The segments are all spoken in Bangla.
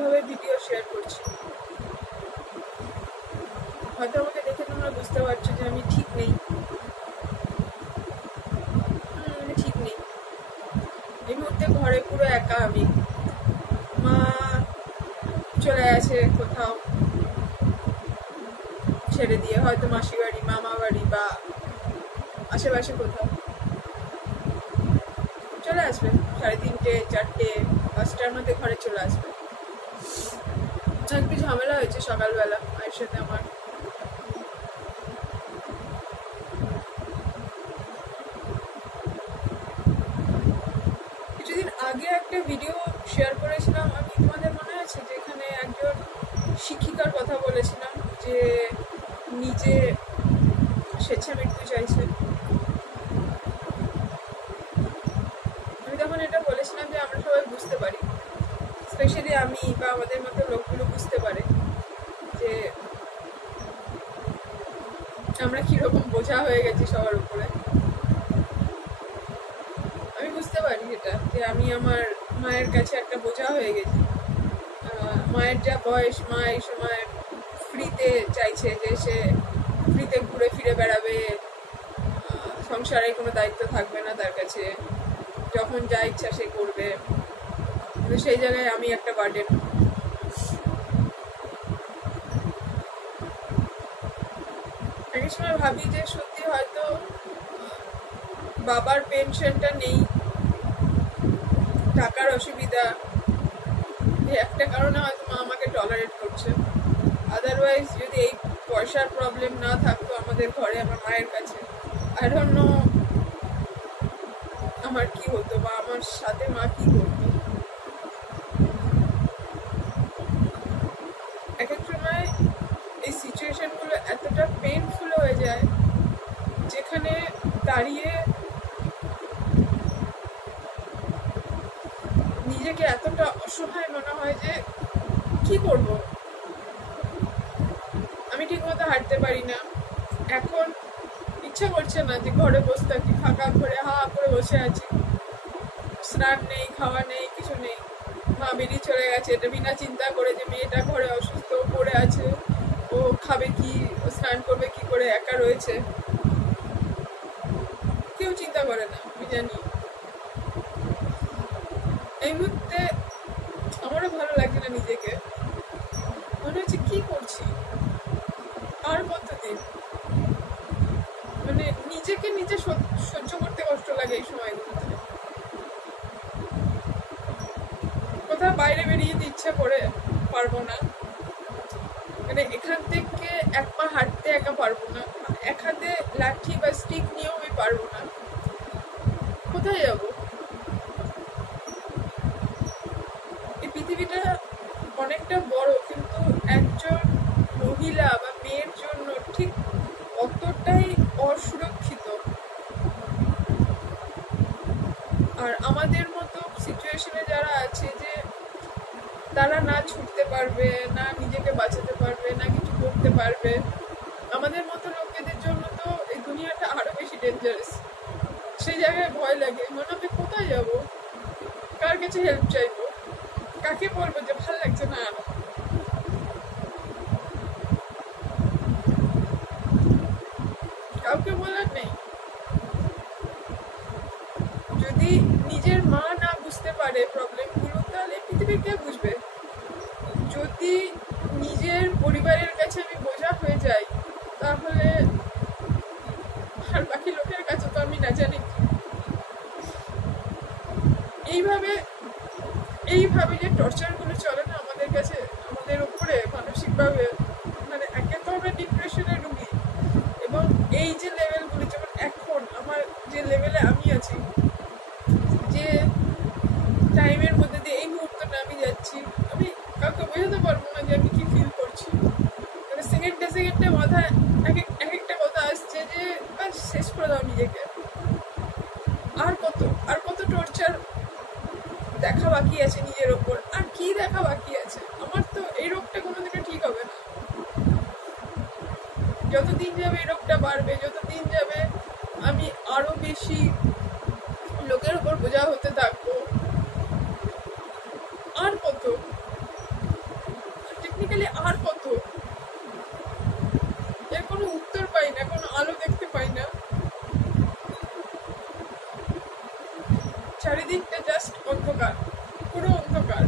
এইভাবে ভিডিও শেয়ার করছি। হয়তো আমাকে দেখে তোমরা বুঝতে পারছো যে আমি ঠিক নেই, আমি ঠিক নেই। এই মুহূর্তে ঘরে পুরো একা আমি। মা চলে গেছে কোথাও ছেড়ে দিয়ে, হয়তো মাসি বাড়ি, মামা বাড়ি বা আশেপাশে কোথাও। চলে আসবে 3:30, 4টে, 5টার মধ্যে ঘরে চলে আসবে। একটু ঝামেলা হয়েছে সকালবেলা মায়ের সাথে আমার। কিছুদিন আগে একটা ভিডিও শেয়ার করেছিলাম আমি, তোমাদের মনে আছে? যেখানে একজন শিক্ষিকার কথা বলেছিলাম যে নিজে স্বেচ্ছা মৃত্যু চাইছে। আমি তখন এটা বলেছিলাম যে আমরা সবাই বুঝতে পারি, স্পেশালি আমি বা আমাদের মতো লোকগুলো বুঝতে পারে যে আমরা কিরকম বোঝা হয়ে গেছি সবার উপরে। আমি বুঝতে পারি এটা, যে আমি আমার মায়ের কাছে একটা বোঝা হয়ে গেছি। মায়ের যা বয়স, মা এই সময় ফ্রিতে চাইছে যে সে ফ্রিতে ঘুরে ফিরে বেড়াবে, সংসারে কোনো দায়িত্ব থাকবে না তার কাছে, যখন যা ইচ্ছা সে করবে। কিন্তু সেই জায়গায় আমি একটা বার্ডেন। এক সময় ভাবি যে সত্যি হয়তো বাবার পেনশনটা নেই, টাকার অসুবিধা, এই একটা কারণে হয়তো মা আমাকে টলারেট করছে। আদারওয়াইজ যদি এই পয়সার প্রবলেম না থাকতো আমাদের ঘরে, আমার মায়ের কাছে, আই ডোন্ট নো আমার কি হতো বা আমার সাথে মা কি করতো। এক এক সময় এই সিচুয়েশনগুলো এতটা পেইনফুল হয়ে যায় যেখানে দাঁড়িয়ে নিজেকে এতটা অসহায় মনে হয় যে কি করব। আমি ঠিক মতো হাঁটতে পারি না এখন, ইচ্ছা করছে না যে ঘরে বসে থাকি, ফাঁকা ঘরে হা করে বসে আছি, স্নান নেই, খাওয়া নেই, কিছু নেই। মা বেরিয়ে চলে গেছে, এটা বিনা চিন্তা করে যে মেয়েটা ঘরে অসুস্থ পড়ে আছে, ও খাবে কি, ও স্নান করবে কি করে, একা রয়েছে, কেউ চিন্তা করে না, আমি জানি। এই মুহূর্তে আমারও ভালো লাগছে না নিজেকে, মনে হচ্ছে কি করছি আর কতদিন। মানে নিজেকে নিজে সহ্য করতে কষ্ট লাগে এই সময়গুলোতে। কোথাও বাইরে বেরিয়ে যেতে ইচ্ছা করে, পারবো না। মানে এখান থেকে এক পা হাঁটতে একা পারবো না, এক হাতে লাঠি বা স্টিক নিয়েও আমি পারবো না। কোথায় যাবো? এই পৃথিবীটা অনেকটা বড়, কিন্তু একজন মহিলা বা মেয়ের জন্য ঠিক অতটাই অসুরক্ষিত। আর আমাদের মতো সিচুয়েশনে যারা আছে, যে তারা না ছুটতে পারবে, না নিজেকে বাঁচাতে পারবে, না কিছু করতে পারবে, আমাদের মতো লোকেদের জন্য তো এই দুনিয়াটা আরো বেশি ডেঞ্জারাস। সেই জায়গায় ভয় লাগে, মনে হবে কোথায় যাবো, কার কাছে হেল্প চাইবো, কাকে বলবো যে ভাল লাগছে না। আরো কাউকে বলার নেই। যদি নিজের মা না বুঝতে পারে প্রবলেমগুলো, তাহলে পৃথিবীর কে বুঝবে? যদি নিজের পরিবারের কাছে আমি বোঝা হয়ে যাই, তাহলে আর বাকি লোকের কাছে তো আমি না জানি। এইভাবে যে টর্চারগুলো চলে না আমাদের কাছে, আমাদের উপরে মানসিকভাবে, মানে একে তো আমরা ডিপ্রেশনে ঢুকি, এবং এই যে লেভেলগুলো, যেমন এখন আমার যে লেভেলে আমি আছি, যে টাইমের মধ্যে দিয়ে এই মুহূর্তটা আমি যাচ্ছি, আমি কাউকে বোঝাতে পারবো না যে আমি কি ফিল করছি। মানে সেকেন্ডে মাথায় এক একটা কথা আসছে যে ব্যাস শেষ করে দাও নিজেকে। আর কত টর্চার দেখা বাকি আছে নিজের ওপর, আর কি দেখা বাকি আছে? আমার তো এই রোগটা কোনোদিনও ঠিক হবে না। যতদিন যাবে এই রোগটা বাড়বে, যতদিন যাবে আমি আরো বেশি লোকের উপর বোঝা হতে থাকবো। আর কত গেলে আর কত, এর কোনো উত্তর পাই না, কোনো আলো দেখতে পাই না, চারিদিকটা জাস্ট অন্ধকার, পুরো অন্ধকার।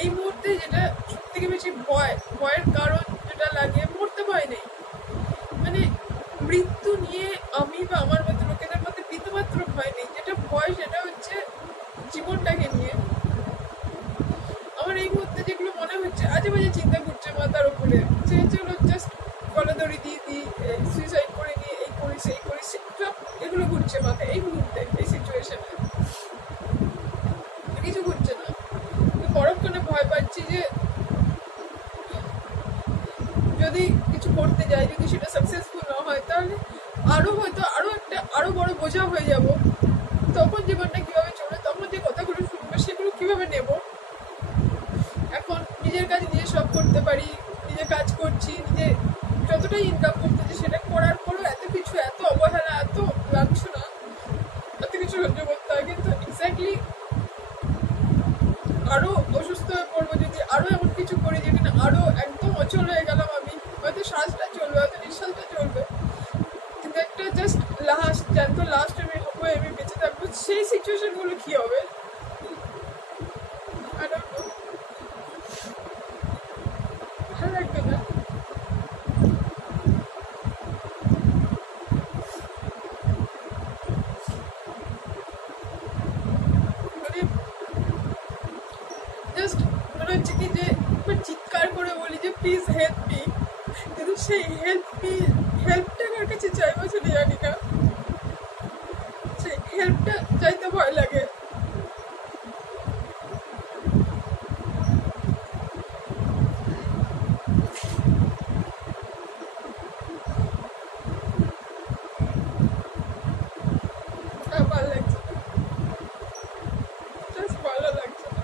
এই মুহূর্তে যেটা সব থেকে বেশি ভয়ের কারণ যেটা লাগে, মরতে ভয় নেই, মানে মৃত্যু নিয়ে আমি বা আমার মতো লোকেদের মধ্যে বিন্দুমাত্র ভয় নেই। যেটা ভয় সেটা হচ্ছে জীবনটাকে নিয়ে। আমার এই মুহূর্তে যেগুলো মনে হচ্ছে, আজে বাজে চিন্তা ঘুরছে মাথার উপরে, যে চলো জাস্ট গলা দড়ি দিয়ে দিই, সুইসাইড করে নিয়ে এই করি সেই করি, সব এগুলো ঘুরছে মাথায় এই মুহূর্তে, এই সিচুয়েশনে কিছু ঘুরছে না। পরক্ষণে ভয় পাচ্ছি যে যদি কিছু করতে যাই, যদি সেটা সাকসেসফুল না হয়, তাহলে আরো বড় বোঝা হয়ে যাব। তখন জীবনটা কিভাবে চলে, তখন যে কথাগুলো শুনবো সেগুলো কিভাবে নেব। এখন নিজের কাজ নিজে সব করতে পারি, নিজে কাজ করছি, নিজে যতটাই ইনকাম করতেছি, সেটা করার পরেও এত কিছু, এত অবহেলা, এত লাঞ্ছনা, এত কিছু সহ্য করতে হয়। কিন্তু এক্স্যাক্টলি আরো অসুস্থ হয়ে পড়বো যদি আরো এমন কিছু করি যেখানে আরো একদম অচল হয়ে গেলাম আমি। হয়তো শ্বাসটা চলবে, হয়তো নিঃশ্বাসটা চলবে, কিন্তু একটা জাস্ট লাস্ট আমি হবো, আমি বেঁচে থাকবো, সেই সিচুয়েশন গুলো কি হবে? ভালো লাগবে না। মানে জাস্ট মনে হচ্ছে কি যে চিৎকার করে বলি যে প্লিজ হেল্প মি, কিন্তু সেই হেল্পটা আমার কাছে চাইবো সেটা জানি না। সেই হেল্পটা চাইতে ভয় লাগে। ভালো লাগছে না, জাস্ট ভালো লাগছে না।